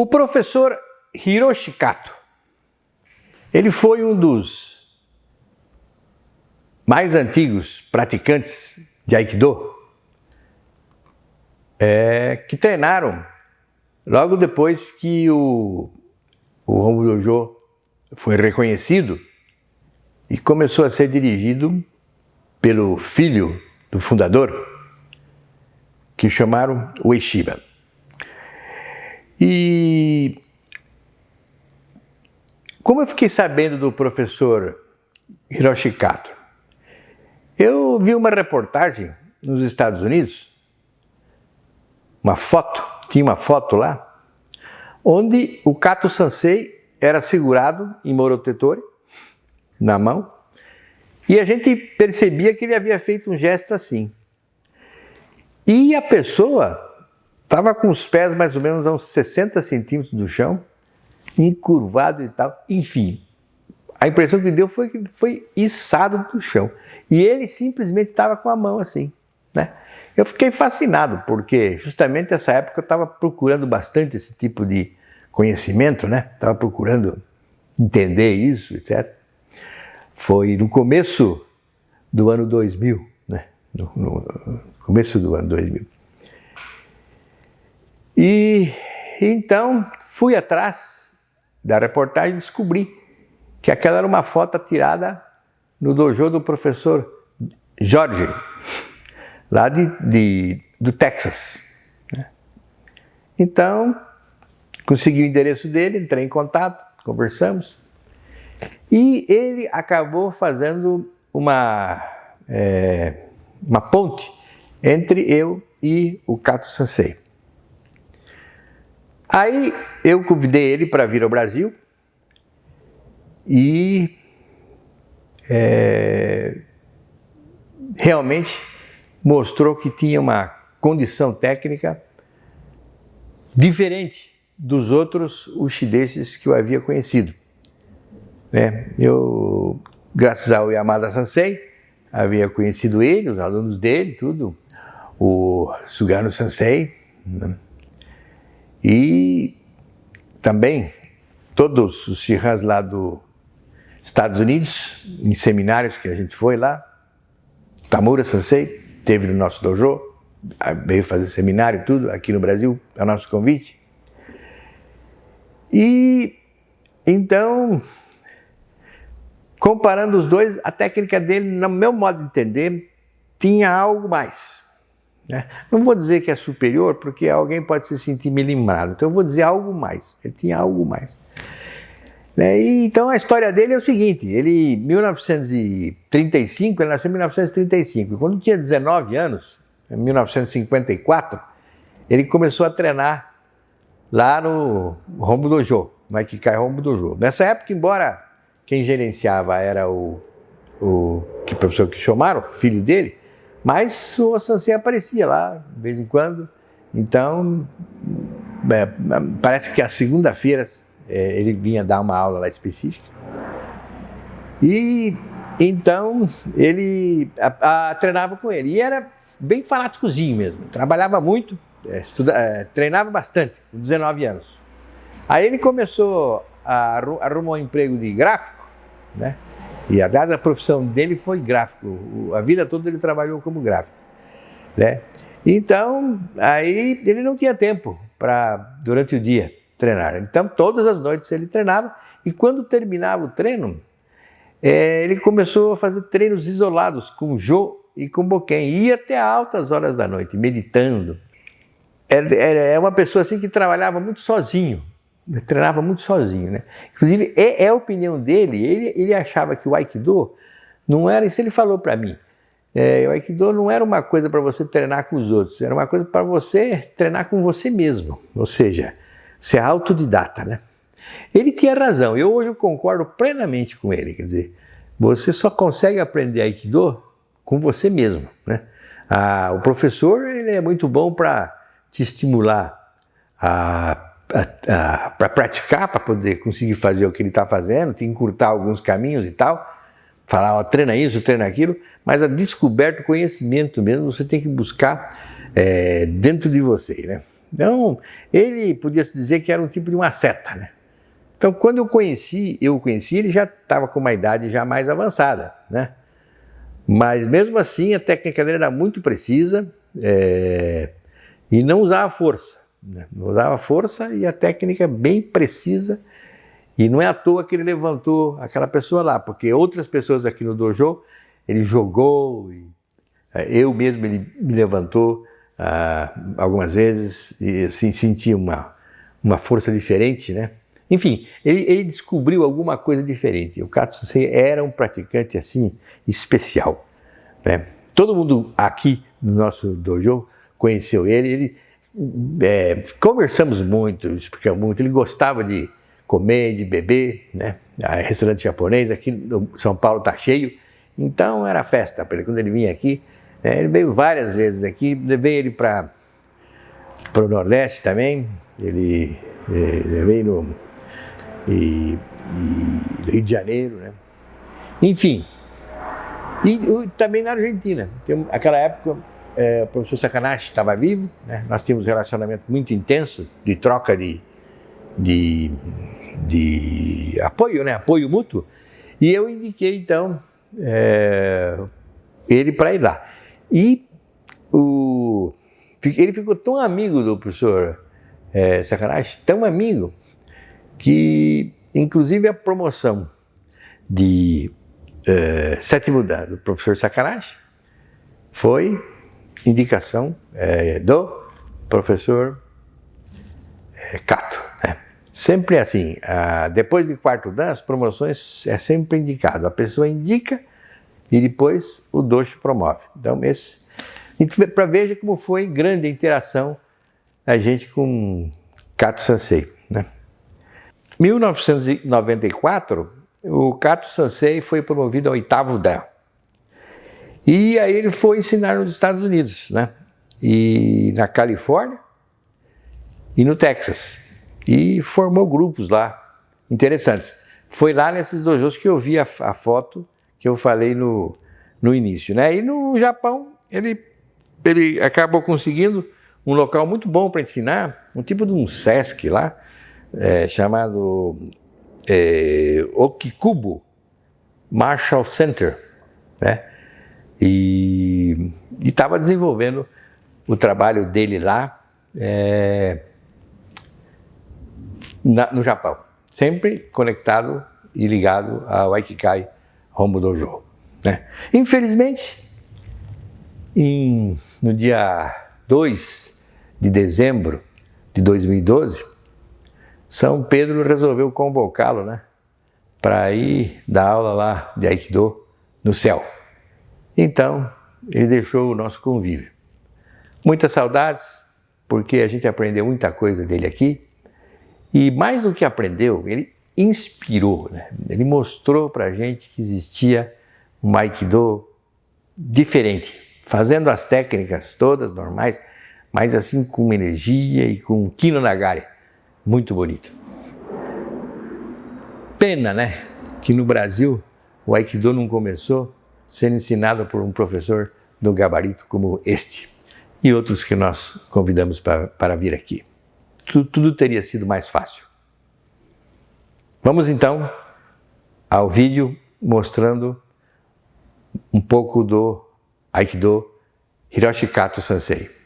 O professor Hiroshi Kato, ele foi um dos mais antigos praticantes de Aikido que treinaram logo depois que o Hombu Dojo foi reconhecido e começou a ser dirigido pelo filho do fundador, que chamaram Ueshiba. E como eu fiquei sabendo do professor Hiroshi Kato? Eu vi uma reportagem nos Estados Unidos, tinha uma foto lá, onde o Kato Sensei era segurado em Morotetori, na mão, e a gente percebia que ele havia feito um gesto assim. E a pessoa estava com os pés mais ou menos a uns 60 centímetros do chão, encurvado e tal. Enfim, a impressão que deu foi que foi içado do chão. E ele simplesmente estava com a mão assim, né? Eu fiquei fascinado, porque justamente nessa época eu estava procurando bastante esse tipo de conhecimento, né? Estava procurando entender isso, etc. Foi no começo do ano 2000, né? No começo do ano 2000. E então fui atrás da reportagem e descobri que aquela era uma foto tirada no dojo do professor Jorge, lá do Texas. Então, consegui o endereço dele, entrei em contato, conversamos, e ele acabou fazendo uma ponte entre eu e o Kato Sensei. Aí eu convidei ele para vir ao Brasil e realmente mostrou que tinha uma condição técnica diferente dos outros ushidenses que eu havia conhecido. Eu, graças ao Yamada Sensei, havia conhecido ele, os alunos dele, tudo, o Sugano Sensei, né? E também todos os Shihans lá dos Estados Unidos, em seminários que a gente foi lá. Tamura Sensei esteve no nosso dojo, veio fazer seminário tudo aqui no Brasil, a nosso convite. E então, comparando os dois, a técnica dele, no meu modo de entender, tinha algo mais. Não vou dizer que é superior, porque alguém pode se sentir meio limrado, então eu vou dizer algo mais, ele tinha algo mais. E então a história dele é o seguinte, ele nasceu em 1935, e quando tinha 19 anos, em 1954, ele começou a treinar lá no Hombu Dojo, no Aikikai Hombu Dojo. Nessa época, embora quem gerenciava era o professor Kishomaru, filho dele, mas o Sensei aparecia lá, de vez em quando. Então, parece que às segunda-feiras ele vinha dar uma aula lá específica. E então ele treinava com ele. E era bem fanáticozinho mesmo. Trabalhava muito, treinava bastante, com 19 anos. Aí ele começou arrumar um emprego de gráfico, né? E aliás a profissão dele foi gráfico, a vida toda ele trabalhou como gráfico, né? Então, aí ele não tinha tempo para, durante o dia, treinar. Então, todas as noites ele treinava, e quando terminava o treino, ele começou a fazer treinos isolados com Jo e com Boken, e ia até altas horas da noite, meditando. É uma pessoa assim que trabalhava muito sozinho, treinava muito sozinho, né? Inclusive, é a opinião dele, ele achava que o Aikido não era, isso ele falou para mim, o Aikido não era uma coisa para você treinar com os outros, era uma coisa para você treinar com você mesmo, ou seja, ser autodidata, né? Ele tinha razão, hoje eu concordo plenamente com ele, quer dizer, você só consegue aprender Aikido com você mesmo, né? O professor, ele é muito bom para te estimular para praticar, para poder conseguir fazer o que ele está fazendo, te encurtar alguns caminhos e tal, falar, ó, treina isso, treina aquilo, mas a descoberta, o conhecimento mesmo, você tem que buscar dentro de você, né? Então, ele podia-se dizer que era um tipo de uma seta, né? Então, quando eu o conheci, ele já estava com uma idade já mais avançada, né? Mas mesmo assim, a técnica dele era muito precisa e não usava força, né? Não usava força e a técnica bem precisa. E não é à toa que ele levantou aquela pessoa lá, porque outras pessoas aqui no dojo, ele jogou, eu mesmo ele me levantou algumas vezes e assim, senti uma força diferente, né? Enfim, ele descobriu alguma coisa diferente. O Kato Sensei era um praticante assim especial, né? Todo mundo aqui no nosso dojo conheceu ele. Conversamos muito, explicamos muito. Ele gostava de comer, de beber, né? Restaurante japonês aqui no São Paulo está cheio, então era festa para ele. Quando ele vinha aqui, ele veio várias vezes aqui, levei ele para o Nordeste também. Ele veio no Rio de Janeiro, né? Enfim, e também na Argentina. Aquela época, o professor Sakanashi estava vivo, né? Nós tínhamos um relacionamento muito intenso de troca de apoio, né? Apoio mútuo. E eu indiquei, então, ele para ir lá. E ele ficou tão amigo do professor Sakanashi, tão amigo, que, inclusive, a promoção de sétimo dan do professor Sakanashi foi indicação do professor Kato, né? Sempre assim, depois de quarto dan, as promoções é sempre indicado. A pessoa indica e depois o dojo promove. Então, para veja como foi grande a interação a gente com Kato Sensei, né? Em 1994, o Kato Sensei foi promovido ao oitavo dan. E aí ele foi ensinar nos Estados Unidos, né? E na Califórnia e no Texas. E formou grupos lá, interessantes. Foi lá nesses dojos que eu vi a foto que eu falei no início, né? E no Japão, ele acabou conseguindo um local muito bom para ensinar, um tipo de um Sesc lá, chamado Okikubo Marshall Center, né? E estava desenvolvendo o trabalho dele lá no Japão, sempre conectado e ligado ao Aikikai Hombu Dojo, né? Infelizmente, no dia 2 de dezembro de 2012, São Pedro resolveu convocá-lo, né, para ir dar aula lá de Aikido no céu. Então, ele deixou o nosso convívio. Muitas saudades, porque a gente aprendeu muita coisa dele aqui. E mais do que aprendeu, ele inspirou, né? Ele mostrou para a gente que existia um Aikido diferente, fazendo as técnicas todas normais, mas assim com energia e com Kino Nagari. Muito bonito. Pena, né, que no Brasil o Aikido não começou sendo ensinado por um professor do gabarito como este e outros que nós convidamos para vir aqui. Tudo teria sido mais fácil. Vamos então ao vídeo mostrando um pouco do Aikido Hiroshi Kato Sensei.